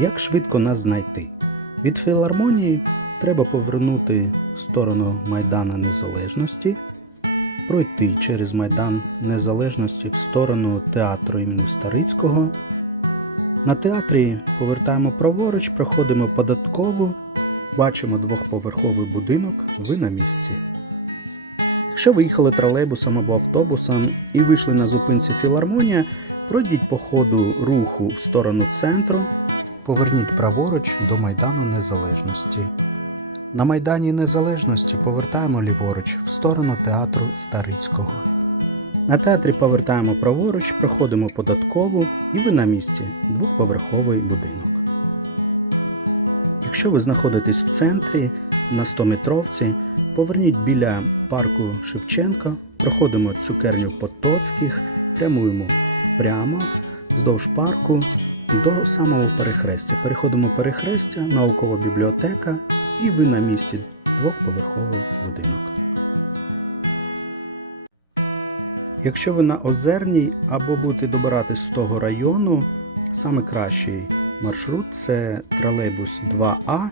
Як швидко нас знайти? Від філармонії треба повернути в сторону Майдана Незалежності, пройти через Майдан Незалежності в сторону театру імені Старицького. На театрі повертаємо праворуч, проходимо податкову, бачимо двохповерховий будинок, ви на місці. Якщо ви їхали тролейбусом або автобусом і вийшли на зупинці філармонія, пройдіть по ходу руху в сторону центру, поверніть праворуч до Майдану Незалежності. На Майдані Незалежності повертаємо ліворуч в сторону театру Старицького. На театрі повертаємо праворуч, проходимо податкову і ви на місці двохповерховий будинок. Якщо ви знаходитесь в центрі на 100-метровці, поверніть біля парку Шевченка, проходимо цукерню Потоцьких, прямуємо прямо вздовж парку до самого перехрестя. Переходимо перехрестя, наукова бібліотека, і ви на місці двохповерховий будинок. Якщо ви на Озерній або будете добиратись з того району, саме кращий маршрут це тролейбус 2А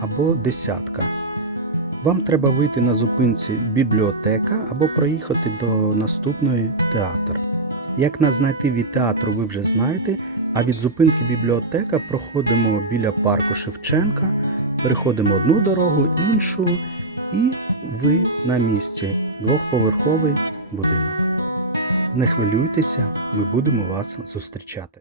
або десятка. Вам треба вийти на зупинці бібліотека або проїхати до наступної театр. Як нас знайти від театру, ви вже знаєте, а від зупинки бібліотека проходимо біля парку Шевченка, переходимо одну дорогу, іншу, і ви на місці двохповерховий будинок. Не хвилюйтеся, ми будемо вас зустрічати.